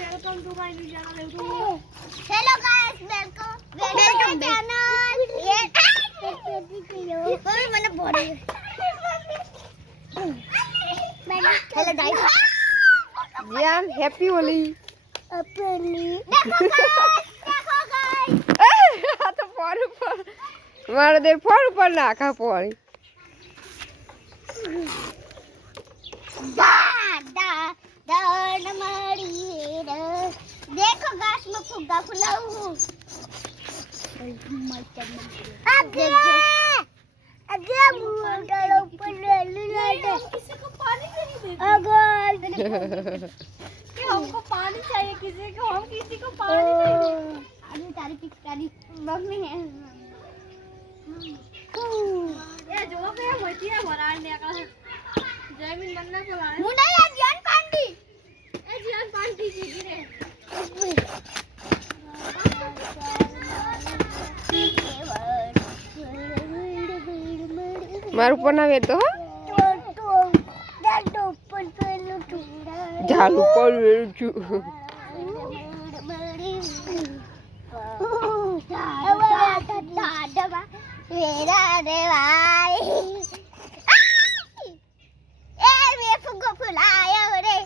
Welcome to my new channel YouTube. Hello guys, welcome channel. ये मैंने body hello guys, जियान happy Holi. देखो guys આ તો ફોન ઉપર મારે દે ફોન ઉપર નાખા પોણી देखो गाइस, मैं फुग्गा फुलाऊं। आगे मुंडा ऊपर ले ले। किसी को पानी नहीं देते अगर कि हमको पानी चाहिए, किसी को हम किसी को पानी नहीं देते। अभी तारी पिचकारी मम्मी है। ये जो के होती है भरान निकल जमीन बनना को लाए मुंडा या जान पांडी ए जीवन पानी की गिरे મારું ઉપર ના વેર તો ઝાડ ઉપર વેરું છું मेरा रे भाई ए मैं फुग्गा फुलाया रे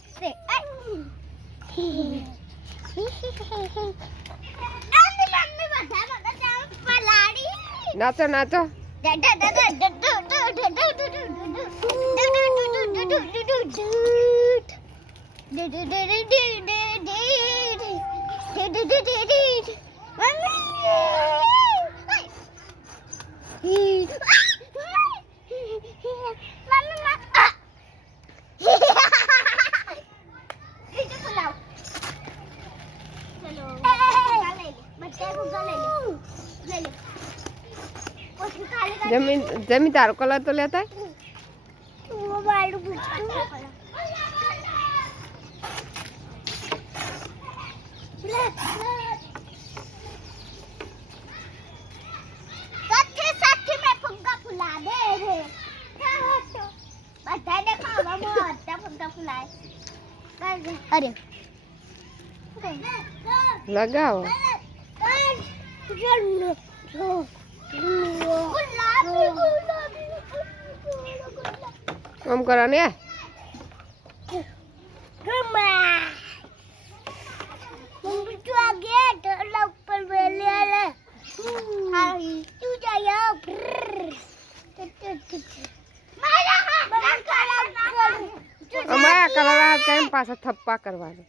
मम्मी बता पलाड़ी નાચો નાચો જમીન જમીન તારો કલર તો લેતા अरे લગાવો આમ કરો ને અમારા કલર આ કેમ પાછા થપ્પા કરવાનો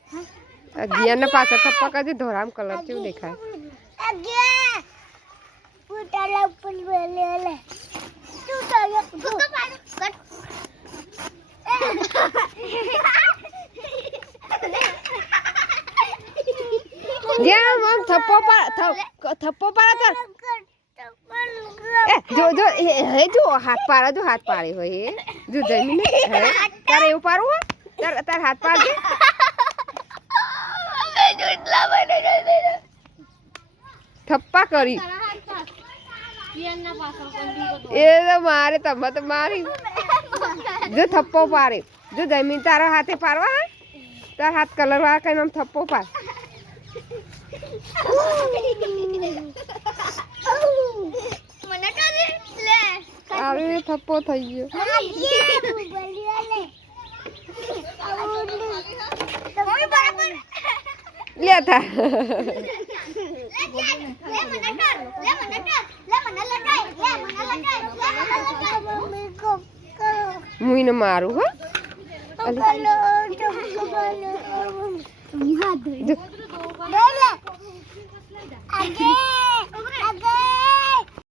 જીયાને પાછા થપ્પા કરજે ધોરામ કલર કેવું દેખાય જેમ આમ થપ્પો પાડે જો જો હે જો હાથ પાડે હાથ પાડે હોય એ જો જમીન તારે એવું પાડવું તાર હાથ પાડજે થપ્પા કરી એ તો મારે તમે તો મારી જો થપ્પો પાડે જો જમીન તારા હાથે પાડવા હા તાર હાથ કલર વાળા કઈ આમ થપ્પો પાડ આવી થપ્પો થઈ ગયો લે થા મુઈને મારું હો आगे